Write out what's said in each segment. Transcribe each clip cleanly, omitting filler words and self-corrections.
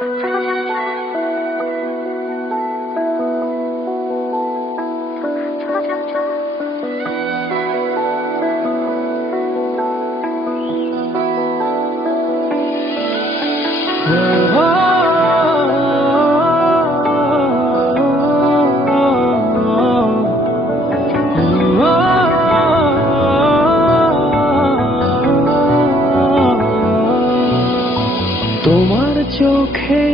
তোমার চোখে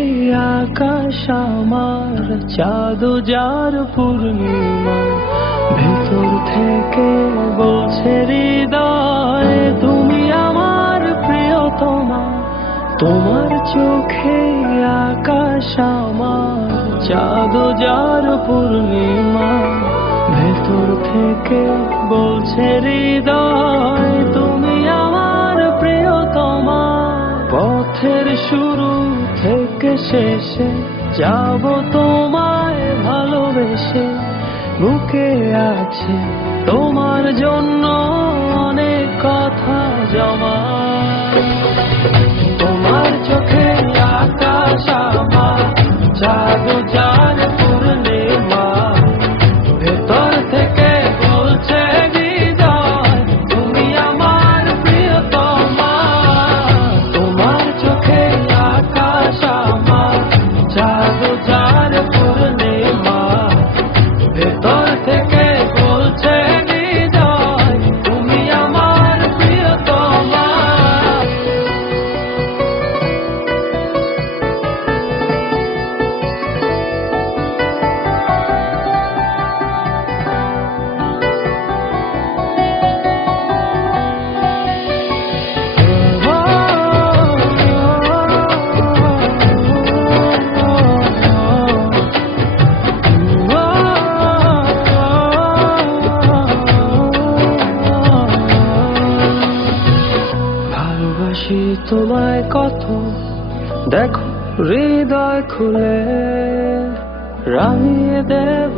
আকাশ আমার চাঁদ যার পূর্ণিমা, ভেতর থেকে বলছে হৃদয় তুমি আমার প্রিয়তমা। তোমার চোখে আকাশ আমার চাঁদ যার পূর্ণিমা, ভেতর থেকে বলছে হৃদয় তুমি আমার প্রিয়তমা। পথের শুরু থেকে শেষে যাব তোমায় ভালোবেসে, বুকে আছে তোমার জন্য অনেক কথা জমা। তোমার চোখে আকাশ আমার চাঁদ যার পূর্ণিমা, ভেতর থেকে বলছে হৃদয় তুমি আমার প্রিয়তমা। তোমার চোখে আকাশ আমার চাঁদ যার পূর্ণিমা, ভেতর থেকে বলছে হৃদয় তুমি আমার প্রিয়তমা। ভালোবাসি তোমায় কত, দেখো হৃদয় খুলে রাঙিয়ে দেব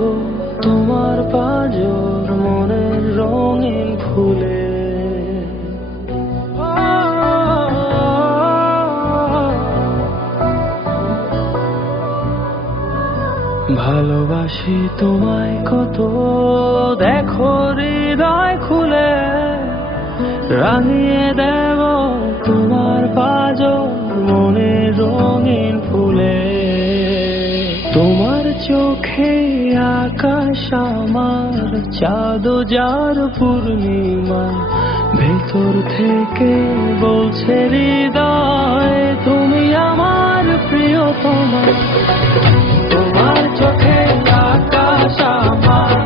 তোমার পাঁজর মনের রঙিন ফুলে। ভালোবাসি তোমায় কত, দেখো হৃদয় খুলে রাঙিয়ে দেব তোমার পাঁজর মনের রঙিন ফুলে। তোমার চোখে আকাশ আমার চাঁদ যার পূর্ণিমা, ভেতর থেকে বলছে হৃদয় তুমি আমার প্রিয়তমা। তোমার চোখে আকাশ আমার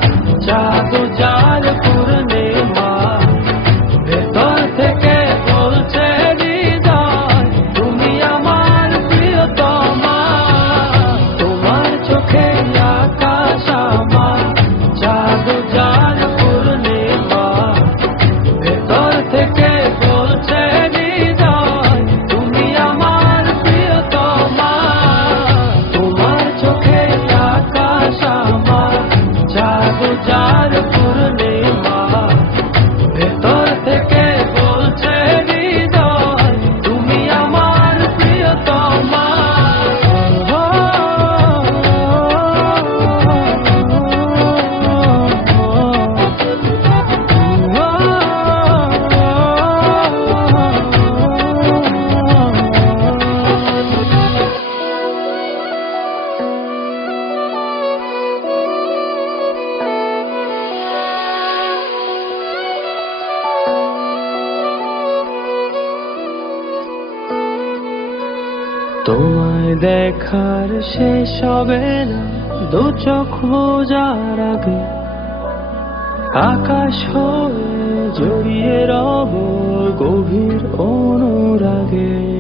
চাঁদ যার পূর্ণিমা, ভেতর থেকে বলছে হৃদয় তুমি আমার প্রিয়তমা। তোমার চোখে আকাশ আমার চাঁদ যার পূর্ণিমা, ভেতর থেকে বলছে হৃদয় তুমি আমার প্রিয়তমা। তোমার চোখে আকাশ আমার চাঁদ যার পূর্ণিমা, ভেতর থেকে বলছে হৃদয় তুমি আমার প্রিয়তমা। তোমায় দেখার শেষ হবে না দু চোখ বোঝার আগে, আকাশ হয়ে জড়িয়ে রব গভীর অনুরাগে।